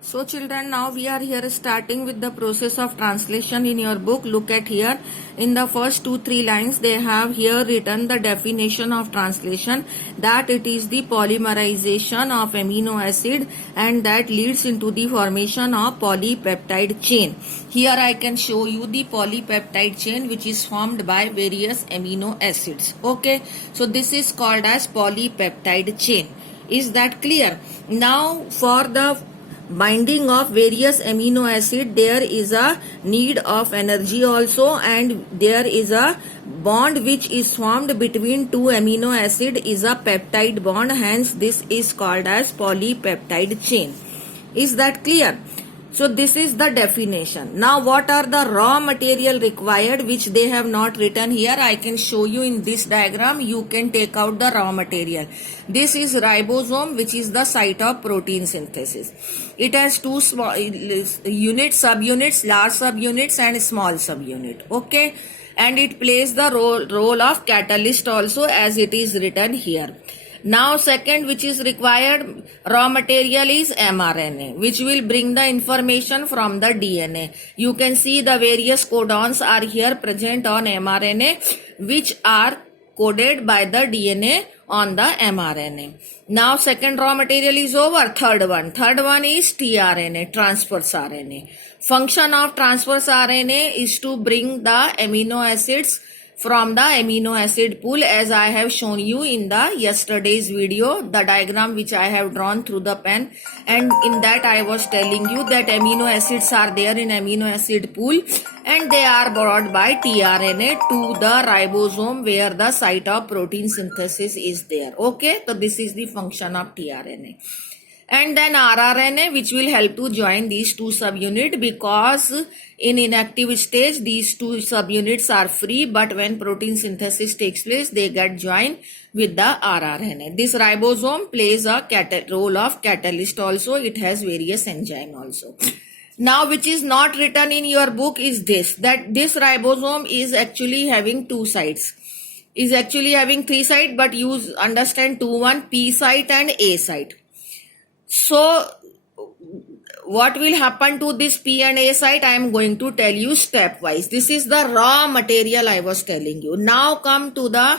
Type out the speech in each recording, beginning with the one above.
So children, now we are here starting with the process of translation in your book. Look at here. In the first 2-3 lines, they have here written the definition of translation, that it is the polymerization of amino acid and that leads into the formation of polypeptide chain. Here I can show you the polypeptide chain which is formed by various amino acids. Okay, so this is called as polypeptide chain. Is that clear? Now for the binding of various amino acid, there is a need of energy also, and there is a bond which is formed between two amino acid is a peptide bond, hence this is called as polypeptide chain. Is that clear? So this is the definition. Now what are the raw material required which they have not written here? I can show you in this diagram. You can take out the raw material. This is ribosome, which is the site of protein synthesis. It has two small units, subunits, large subunits and small subunit. Okay, and it plays the role of catalyst also, as it is written here. Now second which is required raw material is mRNA, which will bring the information from the DNA. You can see the various codons are here present on mRNA, which are coded by the DNA on the mRNA. Now second raw material is over. Third one is tRNA, transverse RNA. Function of transverse RNA is to bring the amino acids from the amino acid pool, as I have shown you in the yesterday's video, the diagram which I have drawn through the pen, and in that I was telling you that amino acids are there in amino acid pool and they are brought by tRNA to the ribosome where the site of protein synthesis is there. Okay, so this is the function of tRNA. And then rRNA, which will help to join these two subunits, because in inactive stage these two subunits are free, but when protein synthesis takes place they get joined with the rRNA. This ribosome plays a role of catalyst also. It has various enzyme also. Now which is not written in your book is this, that this ribosome is actually having two sides. Is actually having three sides, but you understand one, P site and A site. So what will happen to this P and A site? I am going to tell you stepwise. This is the raw material I was telling you. Now come to the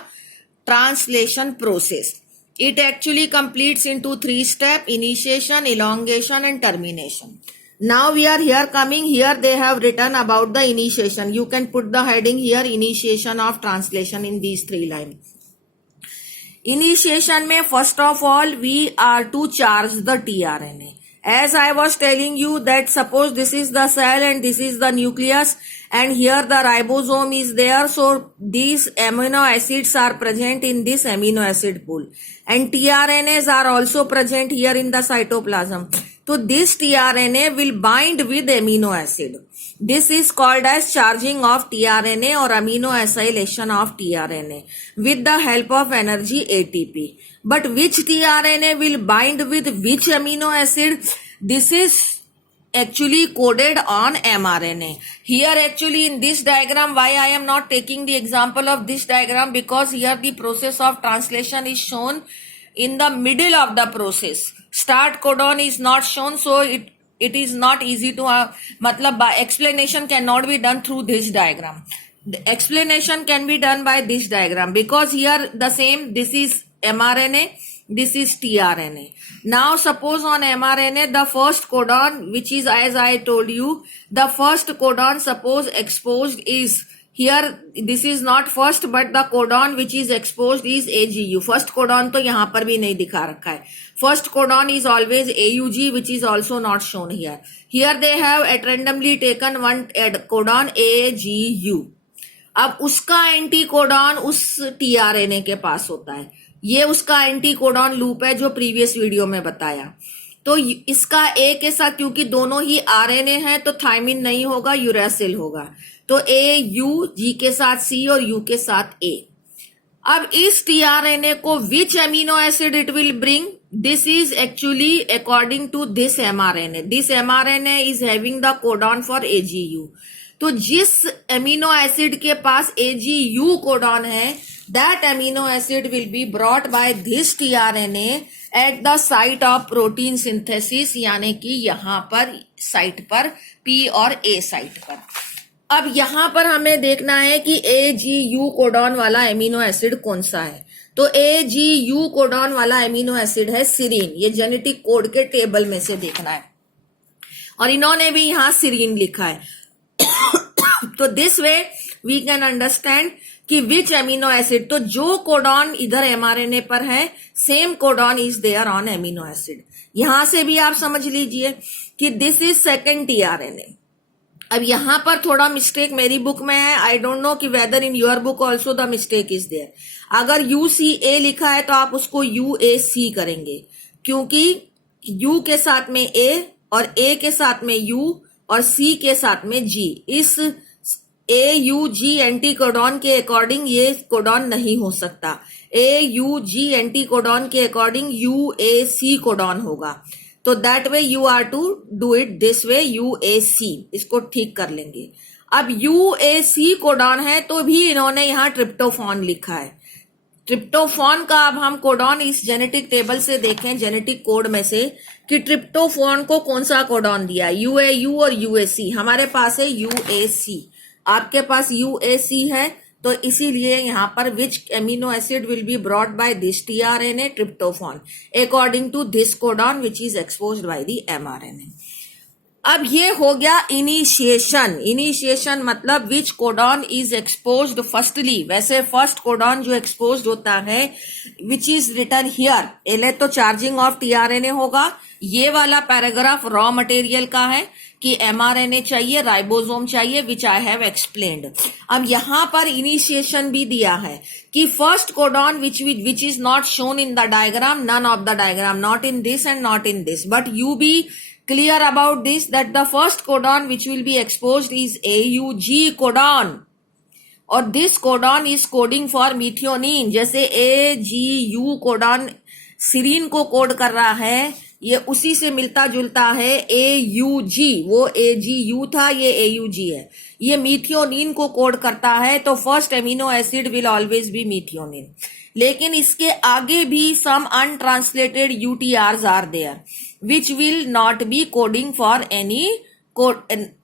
translation process. It actually completes into 3 steps: initiation, elongation and termination. Now we are here coming here, they have written about the initiation. You can put the heading here, initiation of translation, in these 3 lines. Initiation में first of all we are to charge the tRNA. As I was telling you that suppose this is the cell and this is the nucleus and here the ribosome is there, so these amino acids are present in this amino acid pool and tRNAs are also present here in the cytoplasm. So this tRNA will bind with amino acid. This is called as charging of tRNA or amino acylation of tRNA with the help of energy ATP. But which tRNA will bind with which amino acid? This is actually coded on mRNA. Here actually in this diagram, why I am not taking the example of this diagram, because here the process of translation is shown in the middle of the process. Start codon is not shown, so it is not easy to explanation cannot be done through this diagram. The explanation can be done by this diagram, because here the same, this is mRNA, this is tRNA. Now suppose on mRNA the first codon, which is, as I told you, the first codon suppose exposed is here, this is not first but the codon which is exposed is AGU. First codon तो यहाँ पर भी नहीं दिखा रखा है. First codon is always AUG, which is also not shown here. Here they have at randomly taken one codon AGU. अब उसका एंटी कोडॉन उस tRNA के पास होता है. ये उसका एंटी कोडॉन लूप है जो प्रीवियस वीडियो में बताया. तो इसका ए के साथ, क्योंकि दोनों ही आरएनए हैं, तो थायमिन नहीं होगा, यूरेसिल होगा. तो ए यू, जी के साथ सी और यू के साथ ए. अब इस tRNA को which amino acid it will bring? This is actually according to this mRNA. This mRNA is having the codon for AGU. तो जिस अमीनो एसिड के पास AGU कोडॉन है that amino acid will be brought by this tRNA at the site of protein synthesis, यानी कि यहां पर site पर P और A साइट पर। अब यहां पर हमें देखना है कि AGU कोडॉन वाला एमिनो एसिड कौन सा है। तो AGU कोडॉन वाला एमिनो एसिड है सिरीन, ये जेनेटिक कोड के टेबल में से देखना है, और इन्होंने भी यहां सिरीन लिखा है। तो this way we can understand कि विच एमिनो एसिड, तो जो कोडॉन इधर एमआरएनए पर है same codon is there on amino acid. यहां से भी आप समझ लीजिए कि दिस इज सेकेंड टीआरएनए। अब यहां पर थोड़ा मिस्टेक मेरी बुक में है, आई डोंट नो कि whether in your book also the mistake is there. अगर UCA लिखा है तो आप उसको UAC करेंगे, क्योंकि U के साथ में A और A के साथ में U और C के साथ में G, इस AUG एंटी कोडॉन के अकॉर्डिंग ये कोडॉन नहीं हो सकता। AUG एंटी कोडॉन के अकॉर्डिंग UAC कोडॉन होगा। तो that way you are to do it this way, UAC, इसको ठीक कर लेंगे। अब UAC कोडॉन है तो भी इन्होंने यहां ट्रिप्टोफॉन लिखा है। ट्रिप्टोफॉन का अब हम कोडॉन इस जेनेटिक टेबल से देखें, जेनेटिक कोड में से, कि ट्रिप्टोफॉन को कौन सा कोडॉन दिया, UAU और UAC। हमारे पास है UAC, आपके पास UAC है, तो इसीलिए यहां पर which amino acid will be brought by this tRNA, tryptophan, according to this codon which is exposed by the mRNA। अब ये हो गया इनिशिएशन। इनिशिएशन मतलब which codon is exposed firstly. वैसे फर्स्ट कोडॉन जो एक्सपोज्ड होता है विच इज रिटन हियर, पहले तो चार्जिंग ऑफ टीआरएनए होगा। ये वाला पैराग्राफ रॉ मटेरियल का है कि mRNA चाहिए, राइबोसोम चाहिए, विच आई हैव एक्सप्लेन्ड। अब यहां पर इनिशिएशन भी दिया है कि first codon which is not shown in the diagram, none of the diagram, not in this and not in this, but you be clear about this that the first codon which will be exposed is AUG codon, और this codon is coding for methionine। जैसे AGU codon Sirin को code कर रहा है, ये उसी से मिलता जुलता है AUG, वो AGU था, ये AUG है, ये मीथियोनिन को कोड करता है। तो first amino acid will always be methionine. लेकिन इसके आगे भी some untranslated UTRs are there which will not be coding for any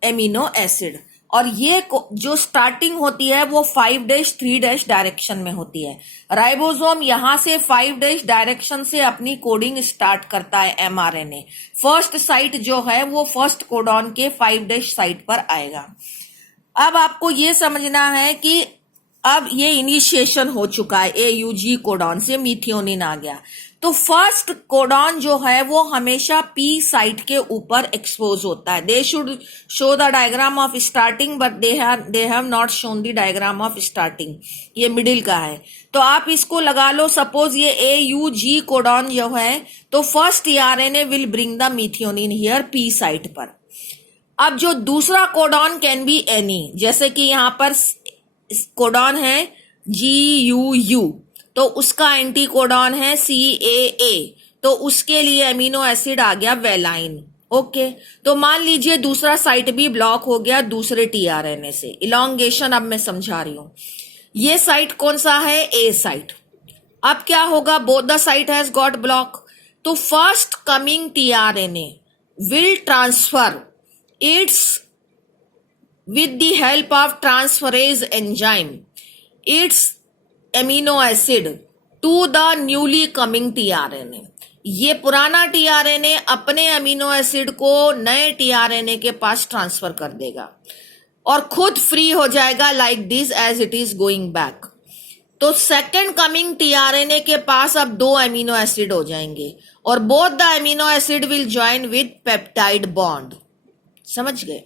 amino acid, और ये जो स्टार्टिंग होती है वो 5-3 डायरेक्शन में होती है। राइबोसोम यहां से 5 डायरेक्शन से अपनी कोडिंग स्टार्ट करता है mRNA। फर्स्ट साइट जो है वो फर्स्ट कोडॉन के 5 साइट पर आएगा। अब आपको ये समझना है कि अब ये इनिशिएशन हो चुका है, AUG कोडॉन से मीथियोनिन आ गया, तो फर्स्ट कोडॉन जो है वो हमेशा P साइट के ऊपर एक्सपोज होता है। They should show the diagram of starting but they have not shown the diagram of starting, ये मिडिल का है। तो आप इसको लगा लो, सपोज ये AUG कोडॉन जो है तो first tRNA will bring the मीथियोनिन here P site पर। अब जो दूसरा कोडॉन कैन बी एनी, जैसे कि यहां पर कोडॉन है GUU, तो उसका एंटी कोडॉन है CAA, तो उसके लिए एमिनो एसिड आ गया वेलाइन। ओके, तो मान लीजिए दूसरा साइट भी ब्लॉक हो गया दूसरे टीआरएनए से। इलॉन्गेशन अब मैं समझा रही हूं। ये साइट कौन सा है, A साइट। अब क्या होगा, both the site has got block, तो first coming tRNA will transfer its with the help of transferase enzyme its amino acid to the newly coming tRNA। ये पुराना tRNA अपने अमीनो एसिड को नए tRNA के पास ट्रांसफर कर देगा और खुद फ्री हो जाएगा like this as it is going back. तो सेकेंड कमिंग tRNA के पास अब 2 अमीनो एसिड हो जाएंगे और both the amino acid will join with peptide bond. समझ गए?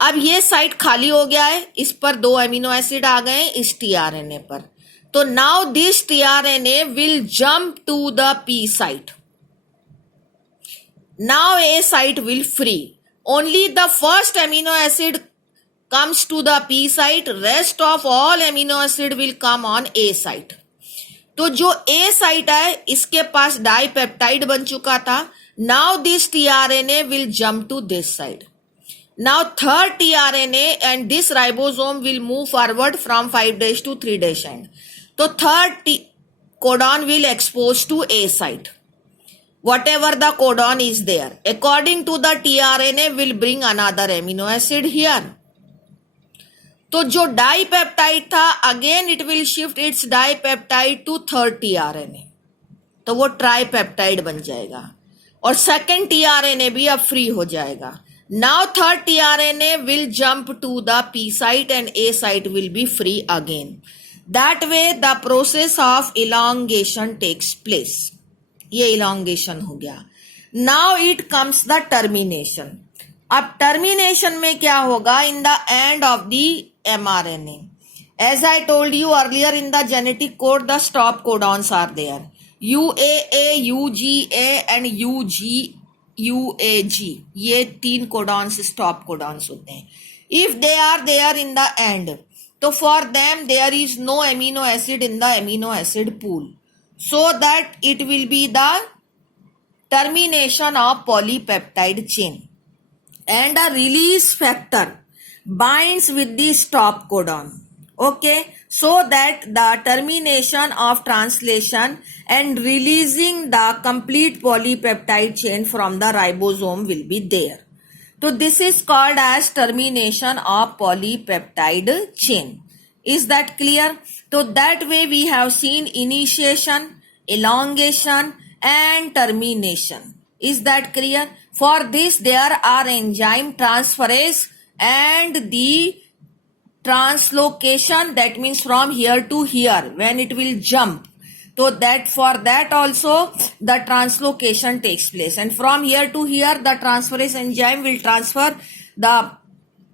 अब ये साइट खाली हो गया है, इस पर 2 अमीनो एसिड आ गए इस टीआरएनए पर। तो now this tRNA will jump to the P site. Now A site will free, only the first amino acid comes to the P site, rest of all amino acid will come on A site। तो जो A site है इसके पास dipeptide बन चुका था। Now this tRNA will jump to this side। Now third tRNA and this ribosome will move forward from 5' to 3' end। तो third codon will expose to A site. Whatever the codon is there, according to the tRNA will bring another amino acid here. तो जो dipeptide था again it will shift its dipeptide to third tRNA, तो वो tripeptide बन जाएगा और second tRNA भी अब फ्री हो जाएगा. Now third tRNA will jump to the P site and A site will be free again. That way the process of elongation takes place. ये इलॉन्गेशन हो गया. Now it comes the termination. अब termination में क्या होगा? In the end of the mRNA. As I told you earlier, in the genetic code, the stop codons are there. UAA, UGA and UG. ये तीन codons stop codons होते हैं. If they are there in the end, तो for them there is no amino acid in the amino acid pool, so that it will be the termination of polypeptide chain, and a release factor binds with the stop codon. Okay, so that the termination of translation and releasing the complete polypeptide chain from the ribosome will be there. So this is called as termination of polypeptide chain. Is that clear? So that way we have seen initiation, elongation and termination. Is that clear? For this there are enzyme transferase and the translocation, that means from here to here when it will jump. So that for that also the translocation takes place, and from here to here the transferase enzyme will transfer the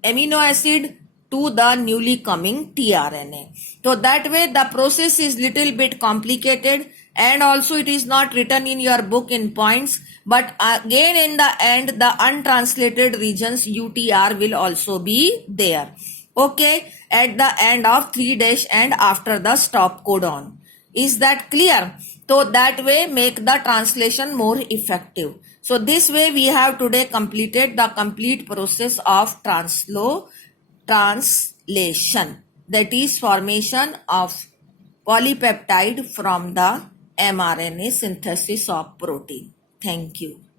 amino acid to the newly coming tRNA. So that way the process is little bit complicated, and also it is not written in your book in points, but again in the end the untranslated regions UTR will also be there. Okay, at the end of 3' and after the stop codon. Is that clear? So that way make the translation more effective. So this way we have today completed the complete process of translation, that is formation of polypeptide from the mRNA synthesis of protein. Thank you.